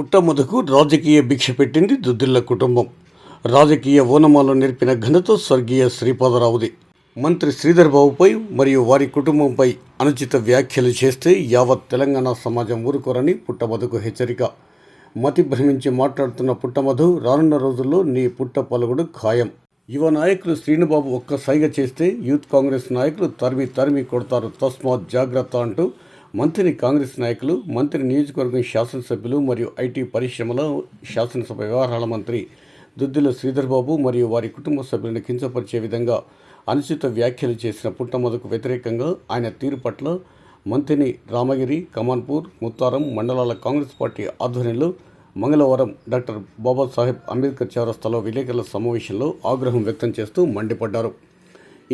పుట్టమొదకు రాజకీయ భిక్ష పెట్టింది దుద్దిళ్ల కుటుంబం. రాజకీయ ఓనమాలు నేర్పిన ఘనత స్వర్గీయ శ్రీపాదరావుది. మంత్రి శ్రీధర్ బాబుపై మరియు వారి కుటుంబంపై అనుచిత వ్యాఖ్యలు చేస్తే యావత్ తెలంగాణ సమాజం ఊరుకోరని పుట్టమధుకు హెచ్చరిక. మతి భ్రమించి మాట్లాడుతున్న పుట్టమధు రానున్న రోజుల్లో నీ పుట్ట పలుగుడు ఖాయం. యువ నాయకులు శ్రీనుబాబు ఒక్క సైగ చేస్తే యూత్ కాంగ్రెస్ నాయకులు తరిమి కొడతారు, తస్మాత్ జాగ్రత్త అంటూ మంత్రిని కాంగ్రెస్ నాయకులు, మంత్రి నియోజకవర్గం శాసనసభ్యులు మరియు ఐటీ పరిశ్రమల శాసనసభ వ్యవహారాల మంత్రి దుద్దిల శ్రీధర్ బాబు మరియు వారి కుటుంబ సభ్యులను కించపరిచే విధంగా అనుచిత వ్యాఖ్యలు చేసిన పుట్టమధుకు వ్యతిరేకంగా ఆయన తీరు పట్ల మంత్రిని రామగిరి, కమాన్పూర్, ముత్తారం మండలాల కాంగ్రెస్ పార్టీ ఆధ్వర్యంలో మంగళవారం డాక్టర్ బాబాసాహెబ్ అంబేద్కర్ చౌరస్తాలో విలేకరుల సమావేశంలో ఆగ్రహం వ్యక్తం చేస్తూ మండిపడ్డారు.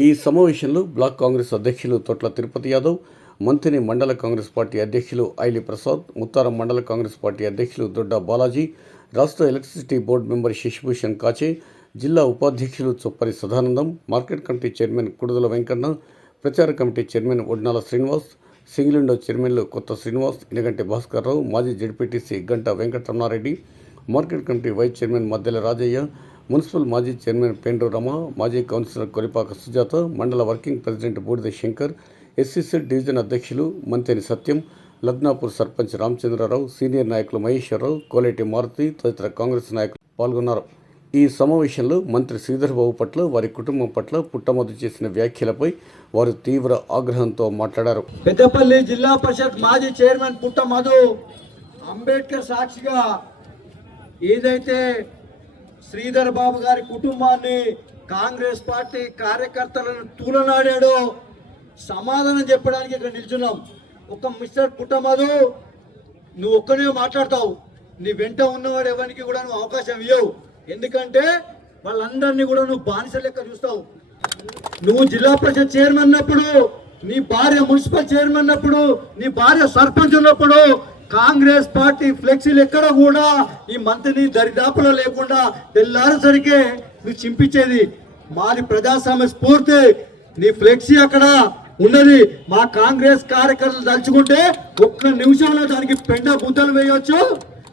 ఈ సమావేశంలో బ్లాక్ కాంగ్రెస్ అధ్యక్షులు తొట్ల తిరుపతి యాదవ్, మంత్రిని మండల కాంగ్రెస్ పార్టీ అధ్యక్షులు ఐలి ప్రసాద్, ముత్తారం మండల కాంగ్రెస్ పార్టీ అధ్యక్షులు దొడ్డ బాలాజీ, రాష్ట్ర electricity board member Sasibhushan Kache, జిల్లా ఉపాధ్యక్షులు Choppari Sadanandam, market committee chairman Kududala Venkanna, ప్రచార committee chairman Odnala Srinivas, single window చైర్మన్లు కొత్త శ్రీనివాస్, ఇనగంటి భాస్కర్రావు, మాజీ ZPTC Ganta Venkataramanareddy, market committee vice chairman Maddela Rajaiah, municipal మాజీ చైర్మన్ పేండ్రు రమ, మాజీ కౌన్సిలర్ కొలిపాక సుజాత, మండల వర్కింగ్ ప్రెసిడెంట్ బూడిద శంకర్, ఎస్సీసెడ్ డివిజన్ అధ్యక్షులు మంతేని సత్యం, లగ్నాపూర్ సర్పంచ్ రామచంద్రరావు, సీనియర్ నాయకులు మహేశ్వరరావు, కోలేటి మారుతి తదితర కాంగ్రెస్ నాయకులు పాల్గొన్నారు. ఈ సమావేశంలో మంత్రి శ్రీధర్ బాబు పట్ల, వారి కుటుంబం పట్ల పుట్టమధు చేసిన వ్యాఖ్యలపై వారు తీవ్ర ఆగ్రహంతో మాట్లాడారు. పెద్దపల్లి జిల్లా పరిషత్ మాజీ చైర్మన్ పుట్టమధు అంబేద్కర్ సాక్షిగా ఏదైతే శ్రీధర్ బాబు గారి కుటుంబాన్ని, కాంగ్రెస్ పార్టీ కార్యకర్తలను తూలనాడాడో సమాధానం చెప్పడానికి ఇక్కడ నిల్చున్నాం. ఒక మిస్టర్ పుట్టమధు, నువ్వు ఒక్కనే మాట్లాడతావు, నీ వెంట ఉన్నవాడు ఎవరికి కూడా నువ్వు అవకాశం ఇవ్వవు. ఎందుకంటే వాళ్ళందరినీ కూడా నువ్వు బానిస లెక్క చూస్తావు. నువ్వు జిల్లా పరిషత్ చైర్మన్ అన్నప్పుడు, నీ భార్య మున్సిపల్ చైర్మన్ అన్నప్పుడు, నీ భార్య సర్పంచ్ ఉన్నప్పుడు కాంగ్రెస్ పార్టీ ఫ్లెక్సీలు ఎక్కడ కూడా ఈ మంత్రిని దరిదాపులో లేకుండా తెల్లారేసరికే నువ్వు చింపించేది. మాది ప్రజాస్వామ్య స్ఫూర్తి, నీ ఫ్లెక్సీ అక్కడ ఉన్నది. మా కాంగ్రెస్ కార్యకర్తలు తలుచుకుంటే ఒక్క నిమిషంలో దానికి పెండ బుద్ధలు వేయవచ్చు,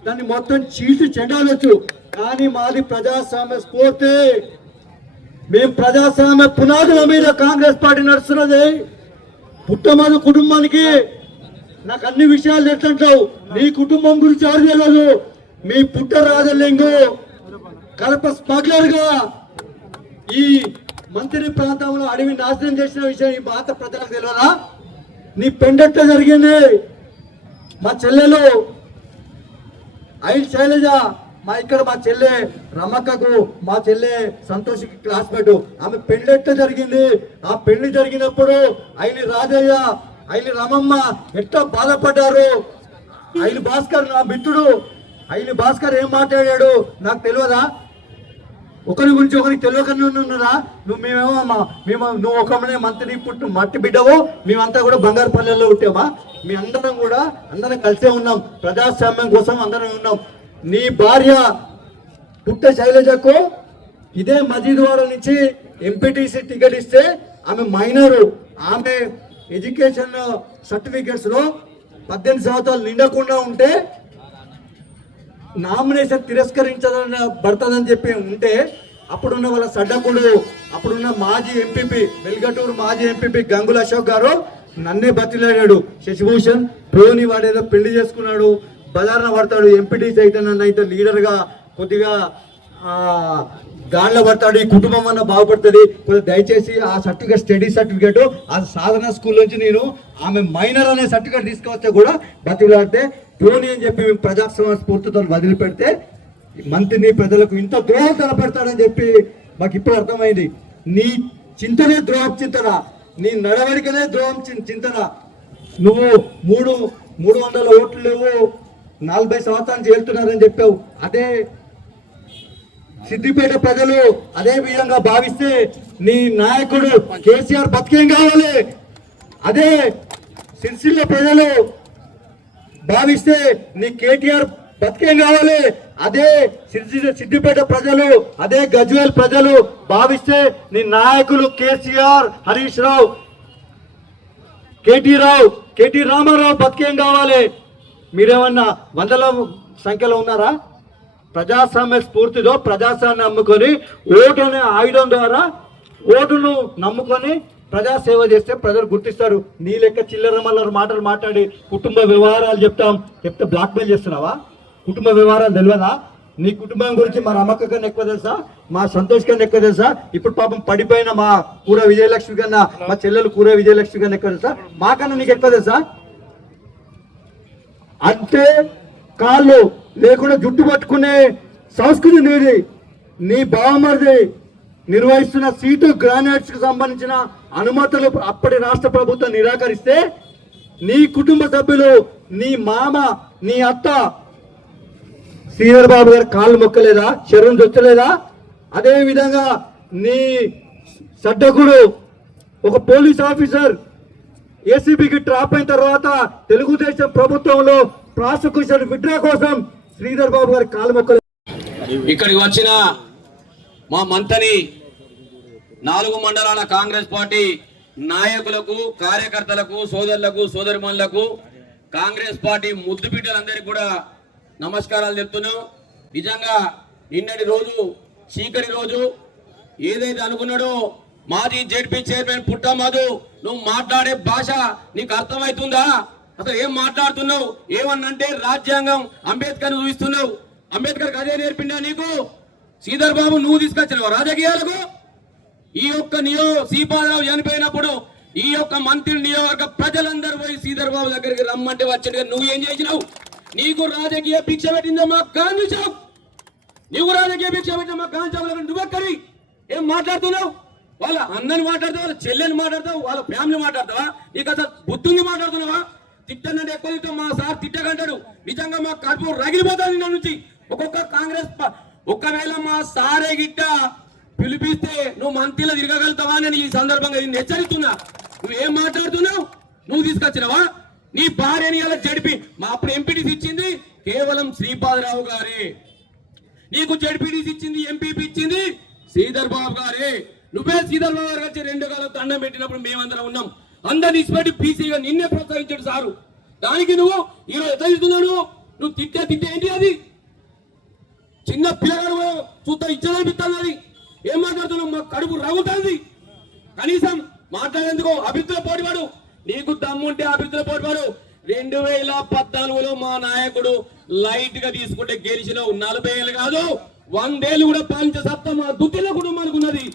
దాన్ని మొత్తం చీల్చి చెండాలొచ్చు. కానీ మాది ప్రజాస్వామ్య స్ఫూర్తి, మేము ప్రజాస్వామ్య పునాదుల మీద కాంగ్రెస్ పార్టీ నడుస్తున్నది. పుట్టమధు కుటుంబానికి నాకు అన్ని విషయాలు ఎట్లంటావు, నీ కుటుంబం గురించి ఎవరు తెలియదు. మీ పుట్ట రాజలింగు కలప స్మగ్లర్ గా ఈ మంత్రి ప్రాంతంలో అడవి నాశనం చేసిన విషయం ఈ భారత ప్రజలకు తెలియదా? నీ పెండెట్ట జరిగింది. మా చెల్లెలు ఐల్ శైలజ, మా చెల్లె రమక్కకు, మా చెల్లె సంతోషికి క్లాస్మేట్, ఆమె పెళ్ళెట్ట జరిగింది. ఆ పెళ్లి జరిగినప్పుడు ఐలి రాజయ్య, ఐలి రమమ్మ ఎట్లా బాధపడ్డారు. ఐలి భాస్కర్ నా మిత్రుడు, ఐలి భాస్కర్ ఏం మాట్లాడాడు నాకు తెలియదా? ఒకరి గురించి ఒకరికి తెలియకనే ఉన్నారా? నువ్వు ఒకనే మంత్రి పుట్టు మట్టి బిడ్డవు, మేమంతా కూడా బంగారు పల్లెల్లో పుట్టామా? మీ అందరం కలిసే ఉన్నాం, ప్రజాస్వామ్యం కోసం అందరం ఉన్నాం. నీ భార్య పుట్ట శైలజకు ఇదే మజీద్వాడ నుంచి ఎంపీటీసీ టికెట్ ఇస్తే ఆమె మైనరు, ఆమె ఎడ్యుకేషన్ సర్టిఫికేట్స్ లో 18 సంవత్సరాలు నిండకుండా ఉంటే నామినేషన్ తిరస్కరించబడతాదని చెప్పి ఉంటే అప్పుడున్న వాళ్ళ సడ్డకుడు, అప్పుడున్న మాజీ ఎంపీపీ వెల్గటూరు మాజీ ఎంపీపీ గంగుల అశోక్ గారు నన్నే బతిలాడాడు. శశిభూషణ్ ప్రోని వాడేదో పెళ్లి చేసుకున్నాడు, బజార్న పడతాడు, ఎంపీటీసీ అయితే నన్ను అయితే లీడర్గా కొద్దిగా గాల్లో పడతాడు, ఈ కుటుంబం అన్న బాగుపడుతుంది, కొద్దిగా దయచేసి ఆ సర్టిఫికేట్, స్టడీ సర్టిఫికేట్ ఆ సాధన స్కూల్ నుంచి నేను ఆమె మైనర్ అనే సర్టిఫికేట్ తీసుకొస్తే కూడా బతిలాడితే ప్రోని అని చెప్పి మేము ప్రజాస్వామ్య స్ఫూర్తితో వదిలిపెడితే మంత్రిని ప్రజలకు ఇంత ద్రోహం తలపెడతాడని చెప్పి మాకు ఇప్పుడు అర్థమైంది. నీ చింతనే ద్రోహం చింతన, నీ నడవడికనే ద్రోహం చింతన. నువ్వు 300 ఓట్లు లేవు, 40 సంవత్సరాలు చేరుతున్నారని చెప్పావు. అదే సిద్దిపేట ప్రజలు అదే విధంగా భావిస్తే నీ నాయకుడు కేసీఆర్ బతికేం కావాలి. అదే సిరిసిల్ల ప్రజలు భావిస్తే నీ కేటీఆర్ బతికేం కావాలి. అదే సిద్దిపేట ప్రజలు, అదే గజ్వేల్ ప్రజలు భావిస్తే నీ నాయకులు కేసీఆర్, హరీష్ రావు, కేటీ రామారావు బతికేం కావాలి. మీరేమన్నా సంఖ్యలో ఉన్నారా? ప్రజాస్వామ్య స్ఫూర్తితో ప్రజాస్వామ్యాన్ని నమ్ముకొని ఓటు అనే ఆయుధం ద్వారా ఓటును నమ్ముకొని ప్రజాసేవ చేస్తే ప్రజలు గుర్తిస్తారు. నీ లెక్క చిల్లర మల్లర మాటలు మాట్లాడి కుటుంబ వ్యవహారాలు చెప్తే బ్లాక్మెయిల్ చేస్తున్నావా? కుటుంబ వ్యవహారాలు తెలియదా? నీ కుటుంబం గురించి మా రమక్క కన్నా ఎక్కువ తెలుసా? మా సంతోష్ కన్నా ఎక్కువ తెలుసా? ఇప్పుడు పాపం పడిపోయిన మా కూర విజయలక్ష్మి కన్నా, మా చెల్లెలు కూర విజయలక్ష్మి కన్నా ఎక్కువ తెలుసా? మాకన్నా నీకు ఎక్కువ తెలుసా? అంతే కాళ్ళు లేకుండా జుట్టు పట్టుకునే సంస్కృతి నీది. నీ బావమరిది నిర్వహిస్తున్న సీటు గ్రానైట్స్ కు సంబంధించిన అనుమతులు అప్పటి రాష్ట్ర ప్రభుత్వం నిరాకరిస్తే నీ కుటుంబ సభ్యులు, నీ మామ, నీ అత్త శ్రీధర్ బాబు గారు కాళ్ళు మొక్కలేదా? శరణం చొచ్చలేదా? అదే విధంగా నీ సడ్డకుడు ఒక పోలీస్ ఆఫీసర్ ఏసీబీకి ట్రాప్ అయిన తర్వాత తెలుగుదేశం ప్రభుత్వంలో ప్రాసిక్యూషన్ విత్డ్రా కోసం శ్రీధర్ బాబు గారి కాలు మొక్కలు. ఇక్కడికి వచ్చిన మా మంతని 4 మండలాల కాంగ్రెస్ పార్టీ నాయకులకు, కార్యకర్తలకు, సోదరులకు, సోదరిమణులకు, కాంగ్రెస్ పార్టీ ముద్దు బిడ్డలందరికీ కూడా నమస్కారాలు చెప్తున్నాం. నిజంగా నిన్నటి రోజు చీకటి రోజు ఏదైతే అనుకున్నాడో మాజీ జెడ్పీ చైర్మన్ పుట్ట మధు, నువ్వు మాట్లాడే భాష నీకు అర్థమవుతుందా? అసలు ఏం మాట్లాడుతున్నావు? ఏమన్నంటే రాజ్యాంగం అంబేద్కర్ చూపిస్తున్నావు. అంబేద్కర్ అదే నేర్పిండా నీకు? శ్రీధర్ బాబు నువ్వు తీసుకొచ్చినావు రాజకీయాలకు. ఈ యొక్క శ్రీపాదరావు చనిపోయినప్పుడు ఈ యొక్క మంత్రి నియోజకవర్గ ప్రజలందరూ పోయి శ్రీధర్ బాబు దగ్గరికి రమ్మంటే వచ్చాడు. నువ్వు ఏం చేసినావు? నీకు రాజకీయ భిక్ష పెట్టిందో మా గాంధీ చౌక్. నువ్వు రాజకీయ భిక్ష పెట్టిన మా గాంధీ చౌక్ నువ్వెక్కడి ఏం మాట్లాడుతున్నావు? వాళ్ళ అన్నని మాట్లాడతావు, వాళ్ళ చెల్లెని మాట్లాడతావు, వాళ్ళ ఫ్యామిలీ మాట్లాడతావా? నీకు అసలు బుద్ధుంది మాట్లాడుతున్నావా? తిట్టనంటే ఎక్కువ తిట్టావు. మా సార్ తిట్టకంటాడు. నిజంగా మా కడుపు రగిలిపోతాను నిన్న నుంచి. ఒక్కొక్క కాంగ్రెస్ ఒకవేళ మా సారే గిట్ట పిలిపిస్తే నువ్వు మంత్రిలో తిరగగలుగుతావా అని ఈ సందర్భంగా నేను హెచ్చరిస్తున్నా. నువ్వేం మాట్లాడుతున్నావు? నువ్వు తీసుకొచ్చినవా? నీ భార్యని అలా జడిపి మా అప్పుడు ఎంపీటీసీ ఇచ్చింది కేవలం శ్రీపాదరావు గారే. నీకు జడ్పీటీసీ ఇచ్చింది, ఎంపీపీ ఇచ్చింది శ్రీధర్ బాబు గారే. నువ్వే శ్రీధర్ బాబు గారు వచ్చి 2 కాలం దండం పెట్టినప్పుడు మేమందరం ఉన్నాం. అందరిని ఇచ్చిపెట్టి పీసీగా నిన్నే ప్రోత్సహించాడు సారు. దానికి నువ్వు ఈరోజు ఎట్లా ఇస్తున్నావు? నువ్వు తిట్టే ఏంటి? అది చిన్న పిల్లగాడు చూస్తా ఇచ్చదనిపిస్తుంది. అది ఏం మాట్లాడుతున్నావు? మా కడుపు రగుతుంది. కనీసం మాట్లాడేందుకు అభివృద్ధిలో పోటీవాడు. నీకు దమ్ముంటే అభివృద్ధిలో పోటీవాడు. 2014లో మా నాయకుడు లైట్ గా తీసుకుంటే గెలిచినావు. 40 ఏళ్ళు కాదు 100 ఏళ్ళు కూడా పాలించే సత్తా మా దుద్దిల కుటుంబానికి ఉన్నది.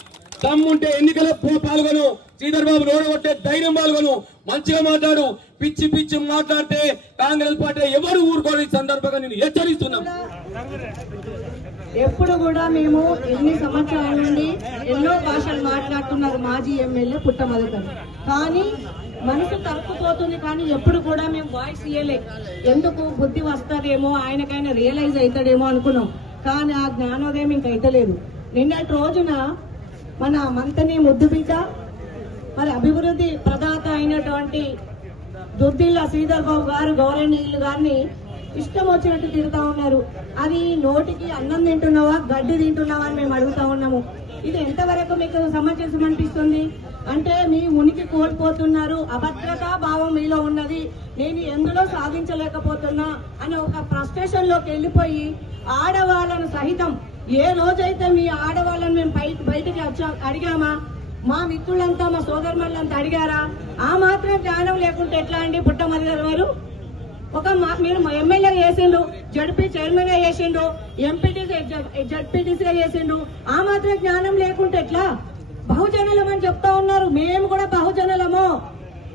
దమ్ముంటే ఎన్నికల పాల్గొను. శ్రీధర్ బాబు రోడగొట్టే ధైర్యం పాల్గొను. మంచిగా మాట్లాడు. పిచ్చి పిచ్చి మాట్లాడితే కాంగ్రెస్ పార్టీ ఎవరు ఊరుకోని సందర్భంగా నేను హెచ్చరిస్తున్నాం. ఎప్పుడు కూడా మేము ఎన్ని సంవత్సరాల నుండి ఎన్నో భాషలు మాట్లాడుతున్నారు మాజీ ఎమ్మెల్యే పుట్ట మధుకర్. కానీ మనసు తప్పుపోతుంది, కానీ ఎప్పుడు కూడా మేము వాయిస్ ఇయ్యలే. ఎందుకు? బుద్ధి వస్తుందేమో, ఆయనకైనా రియలైజ్ అవుతాడేమో అనుకున్నాం. కానీ ఆ జ్ఞానోదయం ఇంకైతలేదు. నిన్నటి రోజున మన మంతని ముద్దుబిడ్డ, మరి అభివృద్ధి ప్రదాత అయినటువంటి దుద్దిల్ల శ్రీధర్ బాబు గారు గౌరవనీయులు గారిని ఇష్టం వచ్చినట్టు తిరుగుతా ఉన్నారు. అది నోటికి అన్నం తింటున్నావా, గడ్డి తింటున్నావా అని మేము అడుగుతా ఉన్నాము. ఇది ఎంతవరకు మీకు సమంజసం అనిపిస్తుంది? అంటే మీ ఉనికి కోల్పోతున్నారు, అభద్రతా భావం మీలో ఉన్నది, నేను ఎందులో సాధించలేకపోతున్నా అని ఒక ఫ్రస్ట్రేషన్ లోకి వెళ్ళిపోయి ఆడవాళ్ళను సహితం ఏ రోజైతే మీ ఆడవాళ్ళని మేము బయటికి అడిగామా? మా మిత్రులంతా, మా సోదరులంతా అడిగారా? ఆ మాత్రం జ్ఞానం లేకుంటే ఎట్లా అండి? పుట్ట మధుకర్ గారు మీరు ఎమ్మెల్యే చేసిండు, జడ్పీ చైర్మన్ గా చేసిండు, జడ్పీటీసీగా చేసిండు. ఆ మాత్రం జ్ఞానం లేకుంటే ఎట్లా? బహుజనులం అని చెప్తా ఉన్నారు. మేము కూడా బహుజనులము,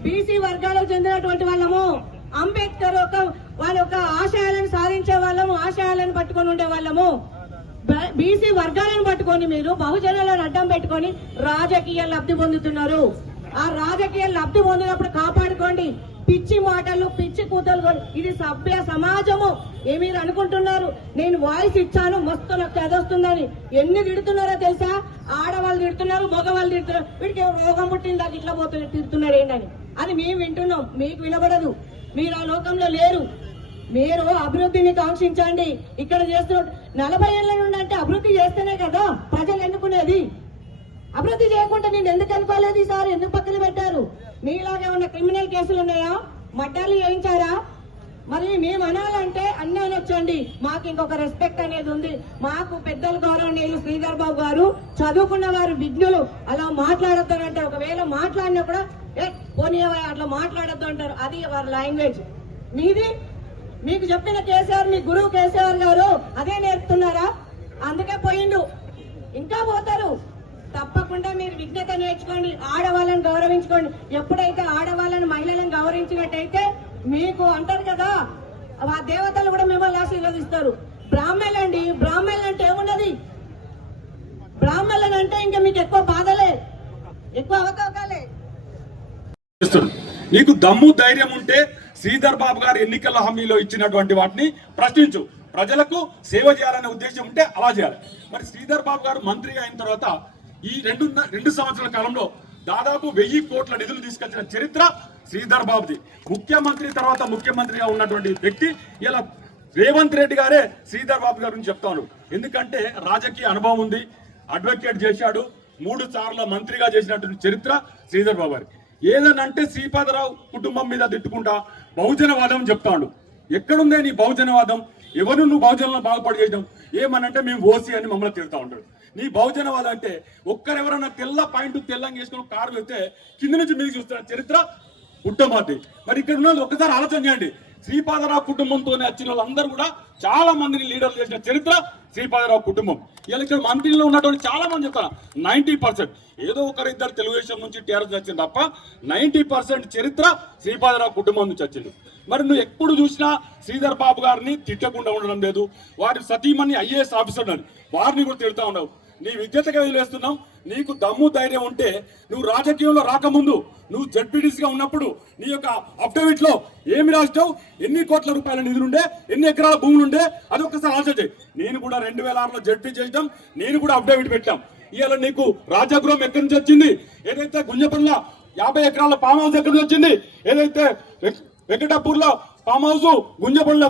బీసీ వర్గాలకు చెందినటువంటి వాళ్ళము. అంబేద్కర్ వాళ్ళ యొక్క ఆశయాలను సాధించే వాళ్ళము, ఆశయాలను పట్టుకొని ఉండే వాళ్ళము. బీసీ వర్గాలను పట్టుకొని మీరు బహుజనులను అడ్డం పెట్టుకొని రాజకీయ లబ్ధి పొందుతున్నారు. ఆ రాజకీయ లబ్ధి పొందినప్పుడు కాపాడుకోండి. పిచ్చి మాటలు, పిచ్చి కూతలు, ఇది సభ్య సమాజము. మీరు అనుకుంటున్నారు నేను వాయిస్ ఇచ్చాను మస్తు నాకు చదవస్తుందని. ఎన్ని తిడుతున్నారో తెలుసా? ఆడవాళ్ళు తిడుతున్నారు, మగవాళ్ళు తిడుతున్నారు. వీడికి రోగం పుట్టింది దాకా ఇట్లా పోతున్నారు, తిడుతున్నారు ఏంటని. అది మేము వింటున్నాం, మీకు వినబడదు. మీరు ఆ లోకంలో లేరు. మీరు అభివృద్ధిని కాంక్షించండి. ఇక్కడ చేస్తున్న 40 ఏళ్ల నుండి అంటే అభివృద్ధి చేస్తేనే కదా ప్రజలు ఎన్నుకునేది. అభివృద్ధి చేయకుండా నేను ఎందుకు అనుకోలేదు? ఈసారి ఎందుకు పక్కన పెట్టారు? మీలాగే ఉన్న క్రిమినల్ కేసులు ఉన్నాయా? మర్డర్లు చేయించారా? మరి మేము అనాలంటే అన్నీ అనొచ్చండి. మాకు ఇంకొక రెస్పెక్ట్ అనేది ఉంది. మాకు పెద్దల గౌరవనీయులు శ్రీధర్ బాబు గారు చదువుకున్న వారు విజ్ఞులు, అలా మాట్లాడతారంటే ఒకవేళ మాట్లాడినా కూడా పోనీ అట్లా మాట్లాడద్దు అంటారు. అది వారి లాంగ్వేజ్. మీది మీకు చెప్పిన కేసీఆర్, మీ గురువు కేసీఆర్ గారు అదే నేర్పుతున్నారా? అందుకే పోయిండు, ఇంకా పోతారు. తప్పకుండా మీరు విజ్ఞత నేర్చుకోండి, ఆడవాళ్ళని గౌరవించుకోండి. ఎప్పుడైతే ఆడవాళ్ళని మహిళలను గౌరవించినట్టయితే మీకు అంటారు కదా, ఆ దేవతలు కూడా మిమ్మల్ని ఆశీర్వదిస్తారు. బ్రాహ్మణులండి, బ్రాహ్మణులు అంటే ఏమున్నది? బ్రాహ్మణులు అంటే ఇంకా మీకు ఎక్కువ బాధలే, ఎక్కువ అవకాశాలే. నీకు దమ్ము ధైర్యం ఉంటే శ్రీధర్ బాబు గారు ఎన్నికల హామీలో ఇచ్చినటువంటి వాటిని ప్రశ్నించు. ప్రజలకు సేవ చేయాలనే ఉద్దేశం ఉంటే అలా చేయాలి. మరి శ్రీధర్ బాబు గారు మంత్రిగా అయిన తర్వాత ఈ రెండు సంవత్సరాల కాలంలో దాదాపు 1000 కోట్ల నిధులు తీసుకొచ్చిన చరిత్ర శ్రీధర్ బాబుది. ముఖ్యమంత్రి తర్వాత ముఖ్యమంత్రిగా ఉన్నటువంటి వ్యక్తి ఇలా రేవంత్ రెడ్డి గారే శ్రీధర్ బాబు గారి గురించి చెప్తాను. ఎందుకంటే రాజకీయ అనుభవం ఉంది, అడ్వకేట్ చేశాడు, 3 సార్లు మంత్రిగా చేసినటువంటి చరిత్ర శ్రీధర్ బాబు గారి. ఏదనంటే శ్రీపాదరావు కుటుంబం మీద తిట్టుకుంటా బహుజనవాదం చెప్తాడు. ఎక్కడుందే నీ బహుజనవాదం? ఎవరు నువ్వు బహుజనంలో బాగుపడి చేసినావు? ఏమనంటే మేము ఓసి అని మమ్మల్ని తిడతా ఉంటాడు. నీ బహుజనవాదం అంటే ఒక్కరెవరన్నా తెల్ల పాయింట్ తెల్లంగా వేసుకుని కారు వెళ్తే కింద నుంచి మీకు చూస్తున్న చరిత్ర పుట్టమాది. మరి ఇక్కడ ఉన్నది ఒక్కసారి ఆలోచన చేయండి. శ్రీపాదరావు కుటుంబంతోనే వచ్చిన వాళ్ళందరూ కూడా చాలా మందిని లీడర్లు చేసిన చరిత్ర శ్రీపాదరావు కుటుంబం. ఇలా ఇక్కడ మంత్రిలో ఉన్నటువంటి చాలా మంది చెప్తారు 90% ఏదో ఒకరిద్దరు తెలుగుదేశం నుంచి టీఆర్ఎస్ వచ్చింది తప్ప 90% చరిత్ర శ్రీపాదరావు కుటుంబం నుంచి వచ్చింది. మరి నువ్వు ఎప్పుడు చూసినా శ్రీధర్ బాబు గారిని తిట్టకుండా ఉండడం లేదు. వారి సతీమణి ఐఏఎస్ ఆఫీసర్ అని వారిని కూడా తిడుతూ ఉన్నావు. నీ విద్యతగా వదిలేస్తున్నావు. నీకు దమ్ము ధైర్యం ఉంటే నువ్వు రాజకీయంలో రాకముందు నువ్వు జడ్పీటీసీగా ఉన్నప్పుడు నీ యొక్క అఫిడవిట్ లో ఏమి రాస్తావు, ఎన్ని కోట్ల రూపాయల నిధులుండే, ఎన్ని ఎకరాల భూములుండే, అది ఒక్కసారి ఆలోచన చేయి. నేను కూడా 2006లో జడ్పీ చేసాం, నేను కూడా అఫిడవిట్ పెట్టాం. ఇవాళ నీకు రాజాగృహం ఎక్కడి నుంచి వచ్చింది? ఏదైతే గుంజపల్ల 50 ఎకరాల ఫామ్ హౌస్ ఎక్కడి నుంచి వచ్చింది? ఏదైతే వెంకటాపూర్ లో ఫామ్ హౌస్, గుంజపల్ల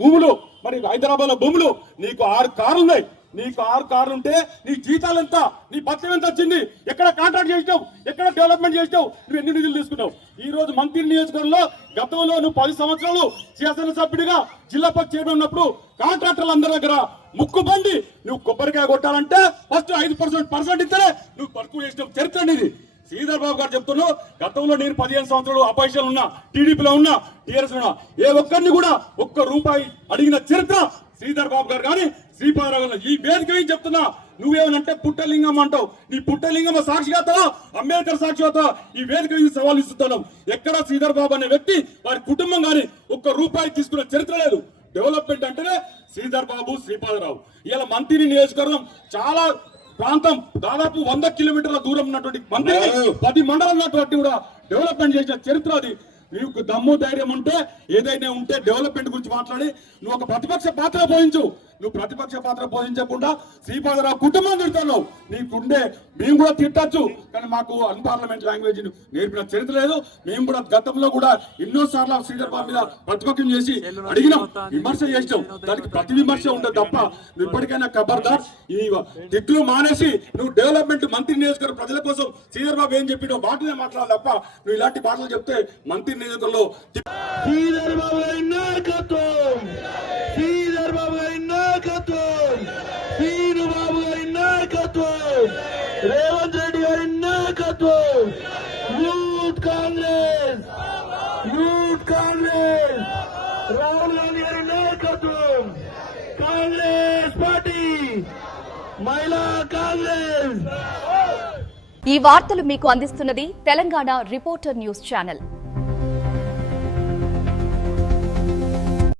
భూములు, మరి హైదరాబాద్ లో భూములు, నీకు 6 కార్లు ఉన్నాయి. నీకు 6 కార్లు ఉంటే నీ జీతాలు ఎంత, నీ బత్యం ఎంత వచ్చింది? ఎక్కడ కాంట్రాక్ట్ చేసినావు, ఎక్కడ డెవలప్మెంట్ చేసినావు, నువ్వు ఎన్ని నిధులు తీసుకున్నావు? ఈ రోజు మంత్రి నియోజకవర్గంలో గతంలో నువ్వు 10 సంవత్సరాలు శాసనసభ్యుడిగా జిల్లా పరిషత్ చైర్మన్ ఉన్నప్పుడు కాంట్రాక్టర్లు అందరి దగ్గర ముక్కుబండి నువ్వు కొబ్బరికాయ కొట్టాలంటే ఫస్ట్ 5% ఇస్తేనే నువ్వు పరుకు చేసిన చరిత్ర నీది. శ్రీధర్ బాబు గారు చెప్తున్నావు, గతంలో నేను 15 సంవత్సరాలు అపోజిషన్ ఉన్నా, టీడీపీలో ఉన్నా, టీఆర్ఎస్ ఉన్నా, ఏ ఒక్కరిని కూడా ₹1 అడిగిన చరిత్ర శ్రీధర్ బాబు గారు కానీ శ్రీపాదరావు గారు. ఈ వేదిక చెప్తున్నా, నువ్వేమనంటే పుట్టలింగం అంటావు. నీ పుట్టలింగం సాక్షిగా అంబేద్కర్ సాక్షిగా ఈ వేదిక సవాల్ ఇస్తున్నావు. ఎక్కడ శ్రీధర్ బాబు అనే వ్యక్తి, వారి కుటుంబం కానీ ₹1 తీసుకున్న చరిత్ర లేదు. డెవలప్మెంట్ అంటేనే శ్రీధర్ బాబు, శ్రీపాదరావు. ఇలా మంత్రి నియోజకవర్గం చాలా ప్రాంతం దాదాపు 100 కిలోమీటర్ల దూరం ఉన్నటువంటి మంత్రి 10 మండలం ఉన్నటువంటి కూడా డెవలప్మెంట్ చేసిన చరిత్ర అది. నీకు దమ్ము ధైర్యం ఉంటే ఏదైనా ఉంటే డెవలప్మెంట్ గురించి మాట్లాడి నువ్వు ఒక ప్రతిపక్ష పాత్ర పోయించు. నువ్వు ప్రతిపక్ష పాత్ర పోషించకుండా శ్రీపాదరావు కుటుంబం తిడుతున్నావు. నీకుండే మేము కూడా తిట్టచ్చు, కానీ మాకు అన్పార్లమెంట్ లాంగ్వేజ్ నేర్పిన చరిత్ర లేదు. మేము కూడా గతంలో కూడా ఎన్నోసార్లు శ్రీధర్ బాబు మీద ప్రతిపక్షం చేసి అడిగినాం, విమర్శ చేసినాం. దానికి ప్రతి విమర్శ ఉంటుంది తప్ప నువ్వు ఇప్పటికైనా ఖబర్దార్. ఈ తిట్లు మానేసి నువ్వు డెవలప్మెంట్ మంత్రి నియోజకవర్గ ప్రజల కోసం శ్రీధర్ బాబు ఏం చెప్పినో మాటలే మాట్లాడాలి తప్ప నువ్వు ఇలాంటి మాటలు చెప్తే మంత్రి నియోజకవర్గంలో శ్రీధర్ బాబు గారి నాయకత్వం, శ్రీధర్ బాబు గారి నాయకత్వం, శ్రీను బాబు గారి నాయకత్వం, రేవంత్ రెడ్డి గారి నాయకత్వం, యూత్ కాంగ్రెస్, రాహుల్ గాంధీ గారి నాయకత్వం, కాంగ్రెస్ పార్టీ, మహిళా కాంగ్రెస్. ఈ వార్తలు మీకు అందిస్తున్నది తెలంగాణ రిపోర్టర్ న్యూస్ ఛానల్.